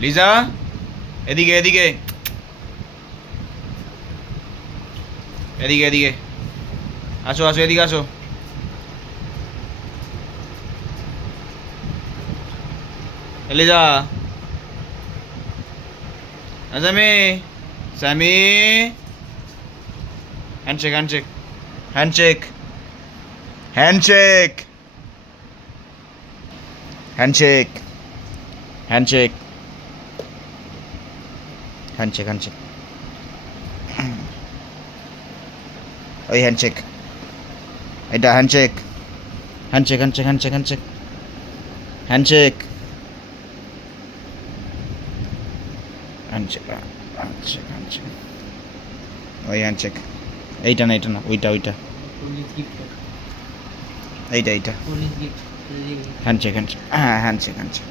লিজা এদিকে এদিকে এদিকে এদিকে আসো আসো এদিকে আসো Liza Sami Sami handshake handshake handshake handshake handshake handshake handshake handshake ওই হ্যান্ডশেক এটা handshake handshake handshake handshake handshake handshake handshake handshake handshake ওই হ্যান্ডশেক এইটা না এইটা না ওইটা ওইটা এইটা এইটা হ্যান্ডশেক হ্যান্ডশেক হ্যাঁ হ্যান্ডশেক হ্যান্ডশেক